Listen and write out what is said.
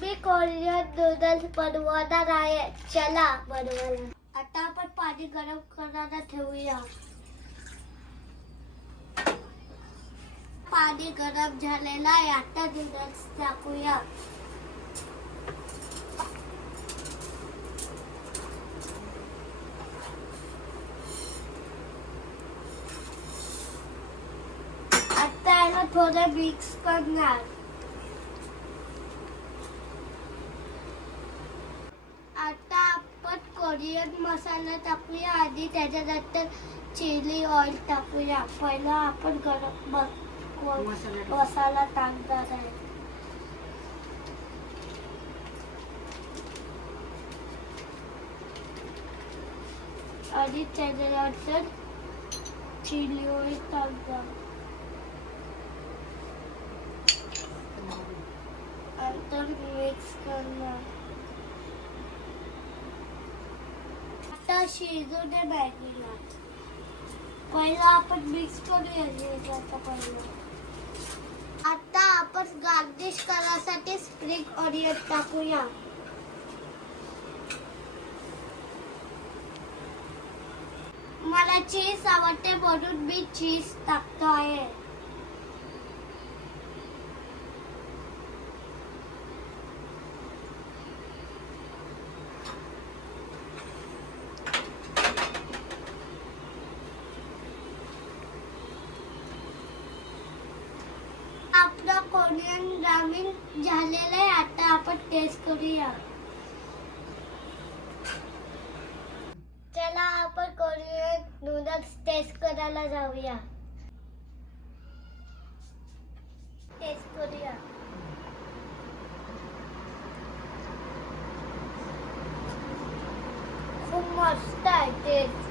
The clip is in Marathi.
मी कोरियन नूडल्स बनवणार आहे. चला बनवायला. आता आपण पाणी गरम करायला ठेवूया. पाणी गरम झालेलं आहे. आता नूडल्स टाकूया. आता याला थोडं मिक्स करणार. आता आपण कोरियन मसाला टाकूया आणि त्याच्यानंतर चिली ऑइल टाकूया. पहिला आपण गरम मसाला टाकणार आहे. आणि त्याच्यानंतर चिली ऑइल टाकणार. नंतर मिक्स करणार. आता शिजू दे मॅगीला. पहिला आपण मिक्स करूया. आता आपण गार्निश करायसाठी स्प्रिंग ऑनियन टाकूया. मला चीज आवडते म्हणून मी चीज टाकतो आहे. आपलं कोरियन रामेन झालेलं आहे. आता आपण टेस्ट करूया. चला आपण कोरियन नूडल्स टेस्ट करायला जाऊया. टेस्ट करूया. खूप मस्त आहे टेस्ट.